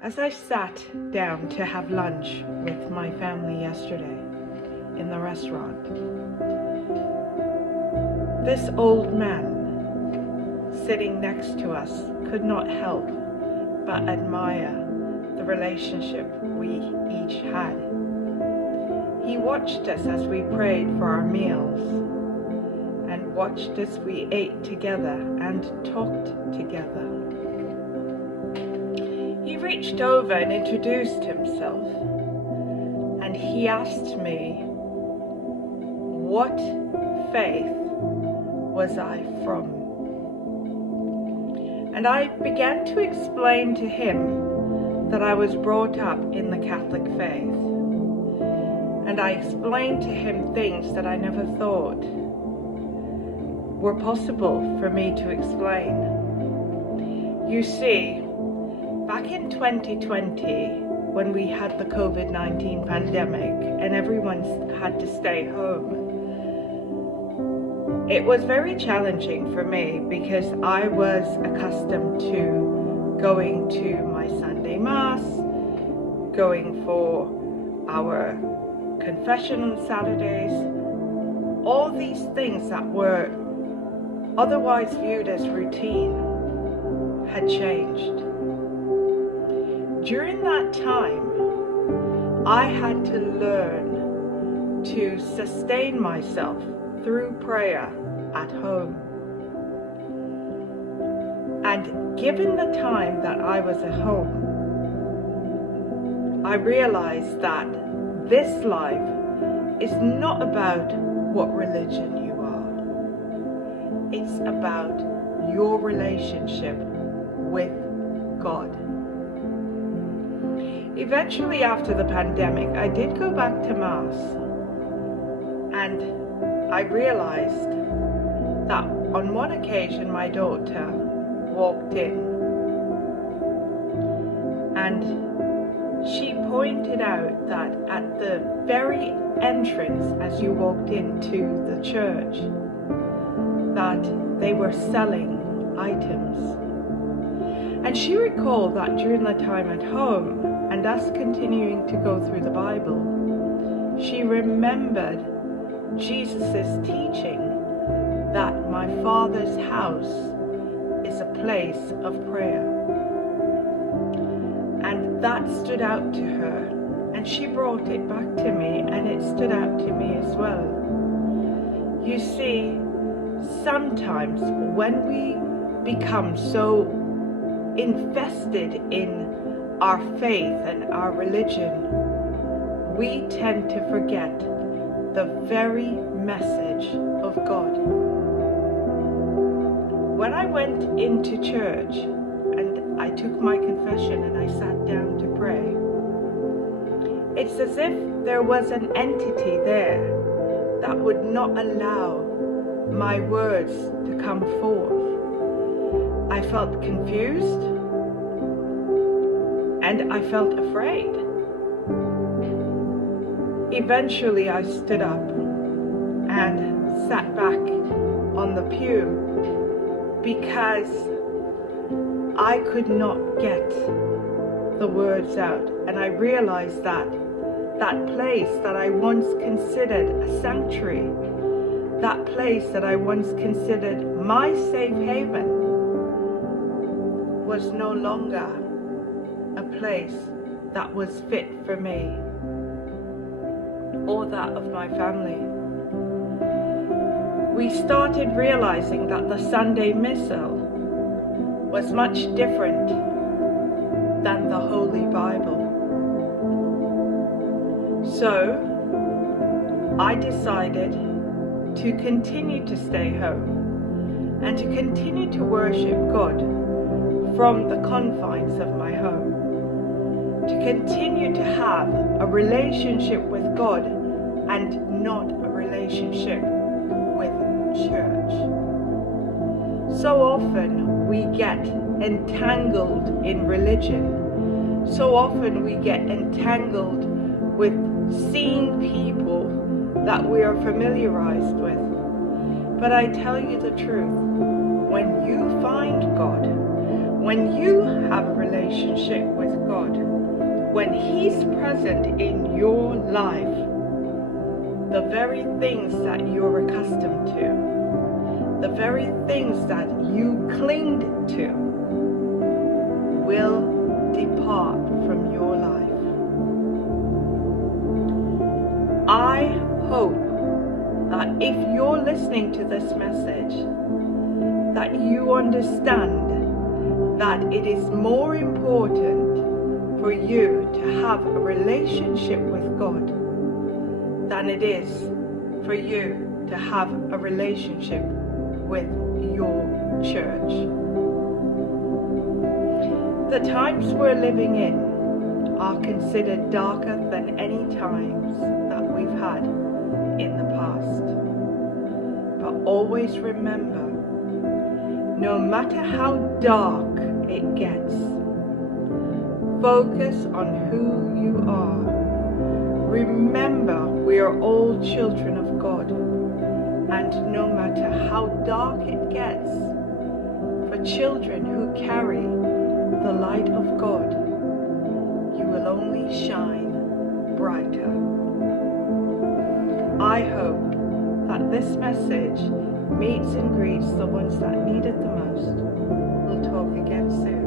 As I sat down to have lunch with my family yesterday in the restaurant, this old man sitting next to us could not help but admire the relationship we each had. He watched us as we prayed for our meals and watched as we ate together and talked together. He reached over and introduced himself, and he asked me what faith was I from. And I began to explain to him that I was brought up in the Catholic faith. And I explained to him things that I never thought were possible for me to explain. You see, back in 2020, when we had the COVID-19 pandemic and everyone had to stay home, it was very challenging for me because I was accustomed to going to my Sunday Mass, going for our confession on Saturdays, all these things that were otherwise viewed as routine had changed. During that time, I had to learn to sustain myself through prayer at home. And given the time that I was at home, I realized that this life is not about what religion you are. It's about your relationship with God. Eventually, after the pandemic, I did go back to Mass, and I realized that on one occasion my daughter walked in and she pointed out that at the very entrance as you walked into the church that they were selling items. And she recalled that during the time at home and us continuing to go through the Bible, she remembered Jesus' teaching that my Father's house is a place of prayer. And that stood out to her, and she brought it back to me, and it stood out to me as well. You see, sometimes when we become so invested in our faith and our religion, we tend to forget the very message of God. When I went into church and I took my confession and I sat down to pray, it's as if there was an entity there that would not allow my words to come forth. I felt confused and I felt afraid. Eventually I stood up and sat back on the pew because I could not get the words out, and I realized that that place that I once considered a sanctuary, that place that I once considered my safe haven, was no longer a place that was fit for me or that of my family. We started realizing that the Sunday Missal was much different than the Holy Bible. So I decided to continue to stay home and to continue to worship God from the confines of my home, to continue to have a relationship with God and not a relationship with church. So often we get entangled in religion. So often we get entangled with seeing people that we are familiarized with. But I tell you the truth, when you find God, when you have a relationship with God, when He's present in your life, the very things that you're accustomed to, the very things that you clinged to, will depart from your life. I hope that if you're listening to this message, that you understand that it is more important for you to have a relationship with God than it is for you to have a relationship with your church. The times we're living in are considered darker than any times that we've had in the past. But always remember, no matter how dark it gets, focus on who you are. Remember, we are all children of God, and no matter how dark it gets, for children who carry the light of God, you will only shine brighter. I hope that this message meets and greets the ones that need it the most. We'll talk again soon.